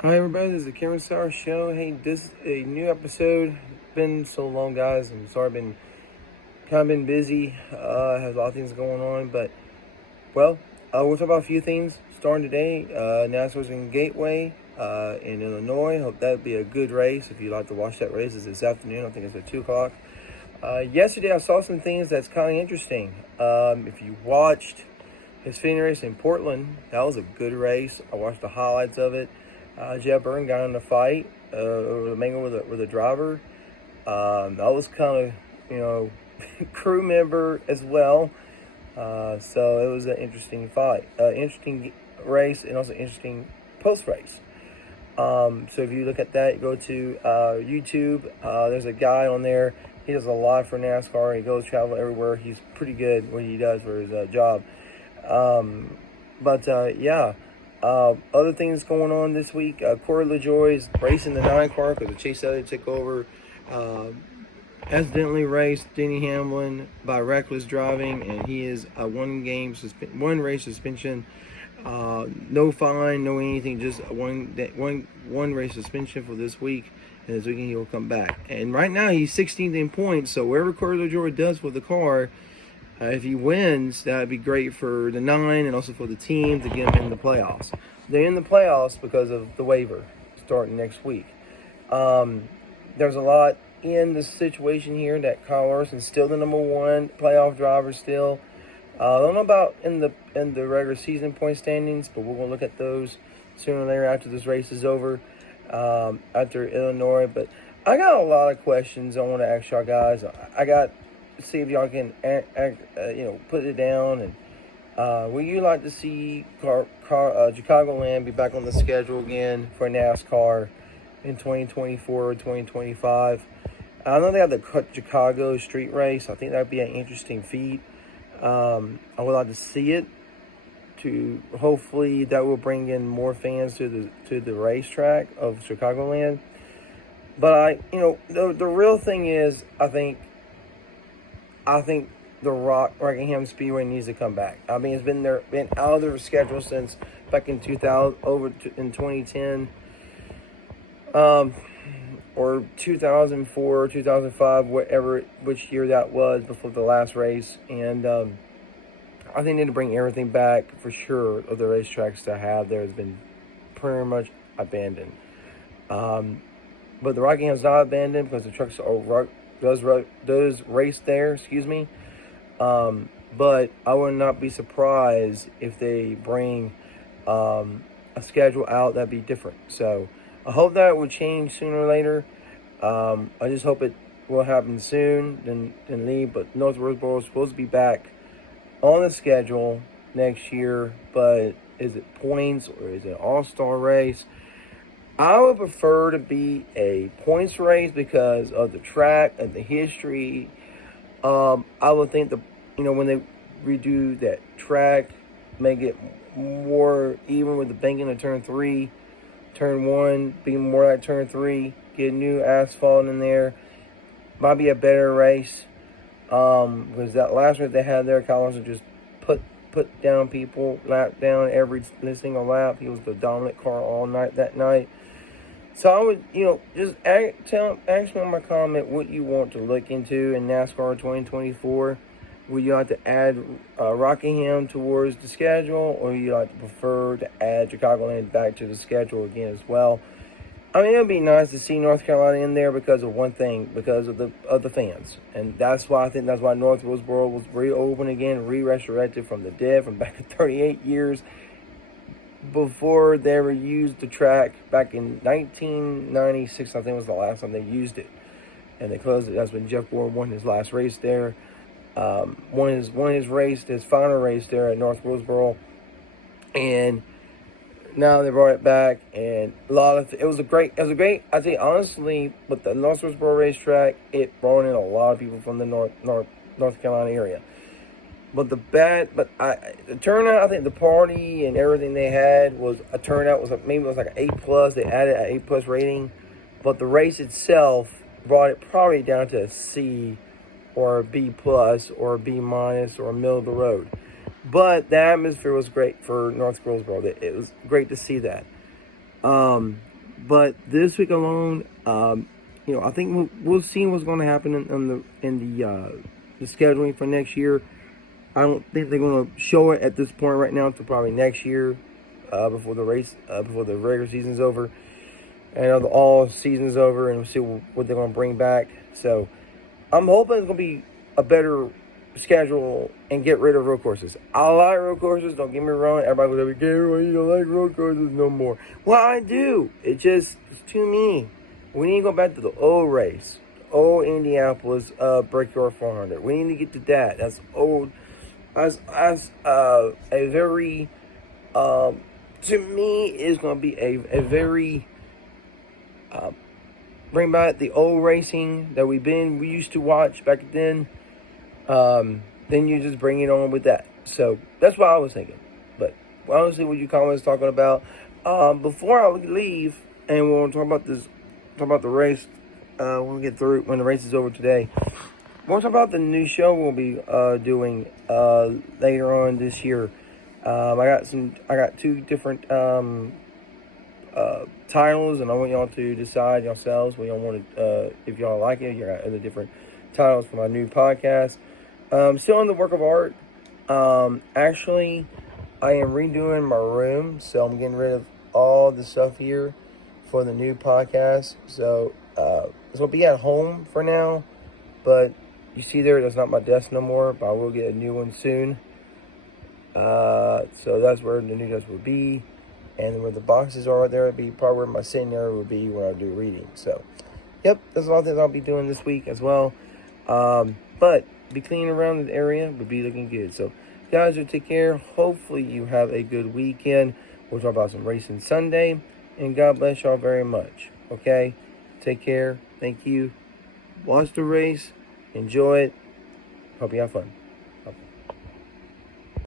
Hi everybody, this is the Cameron Sauer Show. Hey, this is a new episode. Been so long, guys. I'm sorry, I've been kind of been busy. Has a lot of things going on, but we'll talk about a few things. Starting today, NASCAR's in Gateway in Illinois. Hope that'll be a good race. If you'd like to watch that race, it's this afternoon. I think it's at 2 o'clock. Yesterday, I saw some things that's kind of interesting. If you watched his Xfinity race in Portland, that was a good race. I watched the highlights of it. Jeff Burton got in a fight over the mingle with a driver. I was kind of, crew member as well. So it was an interesting fight, interesting race, and also interesting post race. So if you look at that, you go to YouTube. There's a guy on there. He does a lot for NASCAR. He goes travel everywhere. He's pretty good what he does for his job. Other things going on this week. Corey LaJoie's racing the 9 car because Chase Elliott took over. Accidentally raced Denny Hamlin by reckless driving, and he is a one race suspension. No fine, no anything, just one race suspension for this week. And this weekend he will come back. And right now he's 16th in points. So wherever Corey LaJoie does for the car, if he wins, that would be great for the 9 and also for the team to get him in the playoffs. They're in the playoffs because of the waiver starting next week. There's a lot in the situation here that Kyle Larson's still the number 1 playoff driver still. I don't know about in the regular season point standings, but we're going to look at those sooner or later after this race is over, after Illinois. But I got a lot of questions I want to ask y'all guys. See if y'all can, put it down. And would you like to see Chicagoland be back on the schedule again for NASCAR in 2024 or 2025? I know they have the Chicago street race. I think that would be an interesting feat. I would like to see it. To hopefully that will bring in more fans to the racetrack of Chicagoland. But the real thing is, I think the Rockingham Speedway needs to come back. I mean, it's been out of their schedule since back in 2010, or 2004, 2005, which year that was before the last race. And I think they need to bring everything back for sure. Of the racetracks to have there has been pretty much abandoned. But the Rockingham's not abandoned because the trucks does race there, but I would not be surprised if they bring a schedule out that'd be different. So I hope that will change sooner or later. I just hope it will happen soon than leave. But North Roseboro is supposed to be back on the schedule next year, but is it points or is it an all-star race? I would prefer to be a points race because of the track and the history. I would think when they redo that track, make it more even with the banking of turn 3, turn 1 being more like turn 3, get new asphalt in there, might be a better race. Because that last race they had there, Collins just put down people, lap down every single lap. He was the dominant car all night that night. So I would, just ask me in my comment what you want to look into in NASCAR 2024. Would you like to add Rockingham towards the schedule, or would you like to prefer to add Chicagoland back to the schedule again as well? I mean, it would be nice to see North Carolina in there because of one thing, because of the fans. And that's why North Roseboro was reopened again, re-resurrected from the dead from back in 38 years. Before they ever used the track back in 1996, I think was the last time they used it, and they closed it. That's when Jeff Gordon won his last race there. Won his final race there at North Roseboro, and now they brought it back. And it was a great. I think honestly, with the North Roseboro racetrack, it brought in a lot of people from the North Carolina area. But the turnout, I think the party and everything they had was a turnout was maybe it was like an A+. They added an A+ rating, but the race itself brought it probably down to a C or a B+ or a B- or a middle of the road. But the atmosphere was great for North Roseboro. It was great to see that. But this week alone, I think we'll see what's going to happen in the scheduling for next year. I don't think they're going to show it at this point right now until probably next year, before the regular season's over, and the all season's over, and we'll see what they're going to bring back. So I'm hoping it's going to be a better schedule and get rid of road courses. I like road courses, don't get me wrong. Everybody goes, "Gabriel, you don't like road courses no more." Well, I do. It's too many. We need to go back to the old race, the old Indianapolis Brickyard 400. We need to get to that. That's old. As a very to me is going to be a very bring back the old racing that we used to watch back then. Then you just bring it on with that. So that's what I was thinking. But honestly, what you comments talking about, before I leave, and we'll talk about the race when we get through, when the race is over today. We'll talk about the new show we'll be doing later on this year. I got two different titles, and I want y'all to decide yourselves what y'all want to, if y'all like it. You got other different titles for my new podcast. Still in the work of art. Actually, I am redoing my room, so I'm getting rid of all the stuff here for the new podcast. So it's gonna be at home for now, but you see there, that's not my desk no more. But I will get a new one soon. So that's where the new desk will be, and where the boxes are right there, it'll be probably where my sitting area will be when I do reading. So, yep, that's a lot of things I'll be doing this week as well. But be cleaning around the area, but be looking good. So, guys, will take care. Hopefully, you have a good weekend. We'll talk about some racing Sunday, and God bless y'all very much. Okay, take care. Thank you. Watch the race. Enjoy it. Hope you have fun.